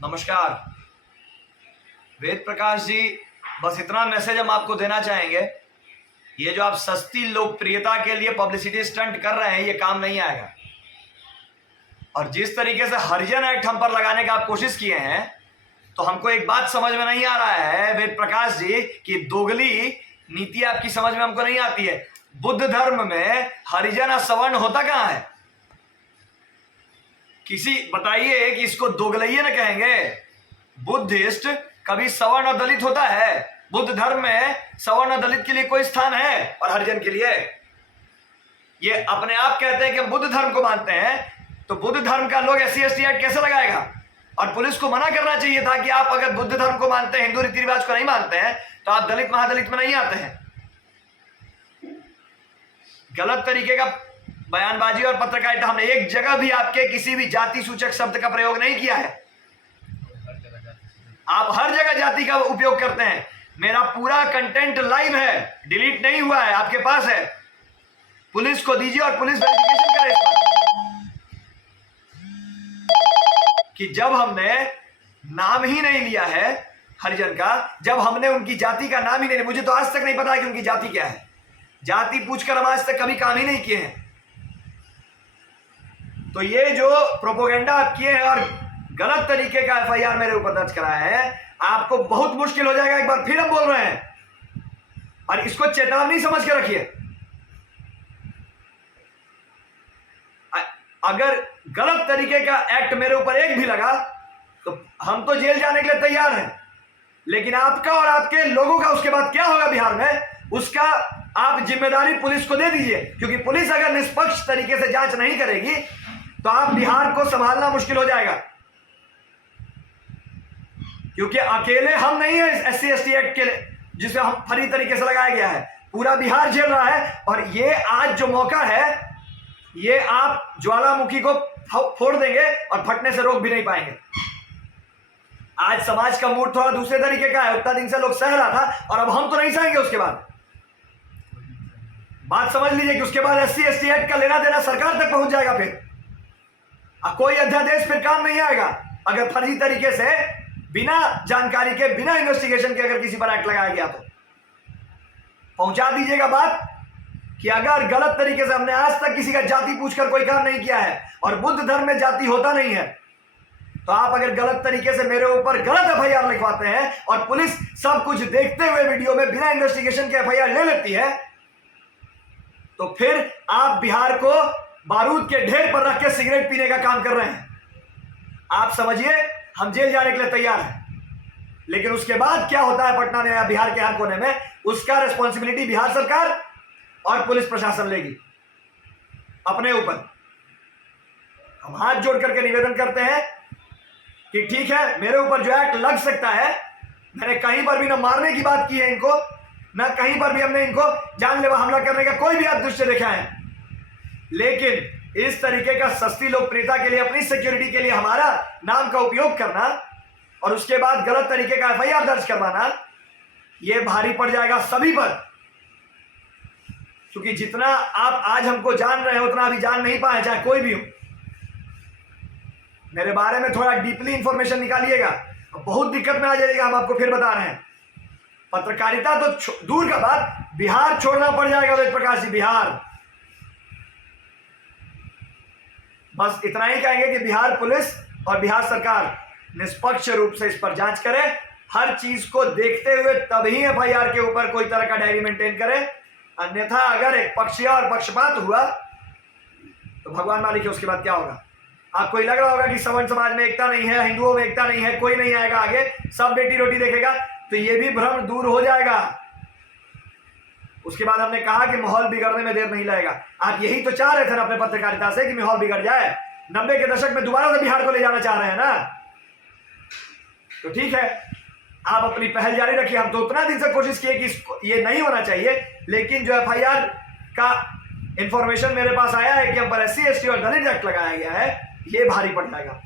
नमस्कार। वेद प्रकाश जी, बस इतना मैसेज हम आपको देना चाहेंगे, ये जो आप सस्ती लोकप्रियता के लिए पब्लिसिटी स्टंट कर रहे हैं ये काम नहीं आएगा। और जिस तरीके से हरिजन एक्ट हम पर लगाने का आप कोशिश किए हैं, तो हमको एक बात समझ में नहीं आ रहा है वेद प्रकाश जी कि दोगली नीति आपकी समझ में हमको नहीं आती है। बुद्ध धर्म में हरिजन और सवर्ण होता कहां है? किसी बताइए कि इसको दोगलैये न कहेंगे। बुद्धिस्ट कभी सवर्ण और दलित होता है? बुद्ध धर्म में सवर्ण और दलित के लिए कोई स्थान है और हरिजन के लिए? ये अपने आप कहते हैं कि हम बुद्ध धर्म को मानते हैं, तो बुद्ध धर्म का लोग SC ST एक्ट कैसे लगाएगा? और पुलिस को मना करना चाहिए था कि आप अगर बुद्ध धर्म को मानते हैं, हिंदू रीति रिवाज को नहीं मानते हैं, तो आप दलित महादलित में नहीं आते हैं। गलत तरीके का बयानबाजी और पत्रकारिता, हमने एक जगह भी आपके किसी भी जाति सूचक शब्द का प्रयोग नहीं किया है। आप हर जगह जाति का उपयोग करते हैं। मेरा पूरा कंटेंट लाइव है, डिलीट नहीं हुआ है, आपके पास है। पुलिस को दीजिए और पुलिस वेरिफिकेशन करे कि जब हमने नाम ही नहीं लिया है हरिजन का, जब हमने उनकी जाति का नाम ही नहीं लिया, मुझे तो आज तक नहीं पता कि उनकी जाति क्या है। जाति पूछकर हम आज तक कभी काम ही नहीं किए हैं। तो ये जो प्रोपोगेंडा आप किए हैं और गलत तरीके का FIR मेरे ऊपर दर्ज कराया है, आपको बहुत मुश्किल हो जाएगा। एक बार फिर हम बोल रहे हैं, और इसको चेतावनी समझ के रखिए। अगर गलत तरीके का एक्ट मेरे ऊपर एक भी लगा तो हम तो जेल जाने के लिए तैयार हैं, लेकिन आपका और आपके लोगों का उसके बाद क्या होगा बिहार में, उसका आप जिम्मेदारी पुलिस को दे दीजिए। क्योंकि पुलिस अगर निष्पक्ष तरीके से जांच नहीं करेगी तो आप बिहार को संभालना मुश्किल हो जाएगा। क्योंकि अकेले हम नहीं है SC ST एक्ट के जिसे हम फरी तरीके से लगाया गया है, पूरा बिहार झेल रहा है। और ये आज जो मौका है, ये आप ज्वालामुखी को फोड़ देंगे और फटने से रोक भी नहीं पाएंगे। आज समाज का मूड थोड़ा दूसरे तरीके का है, उतना दिन से लोग सह रहा था और अब हम तो नहीं सहेंगे। उसके बाद बात समझ लीजिए कि उसके बाद SC ST एक्ट का लेना देना सरकार तक पहुंच जाएगा। फिर कोई अध्यादेश फिर काम नहीं आएगा अगर फर्जी तरीके से बिना जानकारी के, बिना इन्वेस्टिगेशन के अगर किसी पर एक्ट लगाया गया। तो पहुंचा दीजिएगा बात कि अगर गलत तरीके से, हमने आज तक किसी का जाति पूछकर कोई काम नहीं किया है और बुद्ध धर्म में जाति होता नहीं है, तो आप अगर गलत तरीके से मेरे ऊपर गलत FIR लिखवाते हैं और पुलिस सब कुछ देखते हुए वीडियो में बिना इन्वेस्टिगेशन के FIR ले लेती है, तो फिर आप बिहार को बारूद के ढेर पर रख के सिगरेट पीने का काम कर रहे हैं। आप समझिए, हम जेल जाने के लिए तैयार हैं, लेकिन उसके बाद क्या होता है पटना में या बिहार के हर कोने में, उसका रिस्पॉन्सिबिलिटी बिहार सरकार और पुलिस प्रशासन लेगी अपने ऊपर। हम हाथ जोड़ करके निवेदन करते हैं कि ठीक है, मेरे ऊपर जो एक्ट लग सकता है, मैंने कहीं पर भी ना मारने की बात की है इनको, ना कहीं पर भी हमने इनको जानलेवा हमला करने का कोई भी आप दृश्य देखा है, लेकिन इस तरीके का सस्ती लोकप्रियता के लिए, अपनी सिक्योरिटी के लिए हमारा नाम का उपयोग करना और उसके बाद गलत तरीके का FIR दर्ज करवाना, यह भारी पड़ जाएगा सभी पर। क्योंकि जितना आप आज हमको जान रहे हो उतना अभी जान नहीं पाए, चाहे कोई भी हो। मेरे बारे में थोड़ा डीपली इंफॉर्मेशन निकालिएगा, बहुत दिक्कत में आ जाएगा। हम आपको फिर बता रहे हैं, पत्रकारिता तो दूर का बात, बिहार छोड़ना पड़ जाएगा वेद प्रकाश जी, बिहार। बस इतना ही कहेंगे कि बिहार पुलिस और बिहार सरकार निष्पक्ष रूप से इस पर जांच करे, हर चीज को देखते हुए तभी FIR के ऊपर कोई तरह का डायरी मेंटेन करे। अन्यथा अगर एक पक्षीय और पक्षपात हुआ तो भगवान मालिक है उसके बाद क्या होगा। आपको लग रहा होगा कि सवर्ण समाज में एकता नहीं है, हिंदुओं में एकता नहीं है, कोई नहीं आएगा आगे, सब बेटी रोटी देखेगा, तो ये भी भ्रम दूर हो जाएगा। उसके बाद हमने कहा कि माहौल बिगड़ने में देर नहीं लगेगा। आप यही तो चाह रहे थे ना अपने पत्रकारिता से कि माहौल बिगड़ जाए, 90 के दशक में दोबारा से बिहार को ले जाना चाह रहे हैं ना, तो ठीक है, आप अपनी पहल जारी रखिए। हम तो उतना दिन से कोशिश किए कि ये नहीं होना चाहिए, लेकिन जो FIR का इंफॉर्मेशन मेरे पास आया है कि हम पर SC ST और दलित एक्ट लगाया गया है, ये भारी पड़ जाएगा।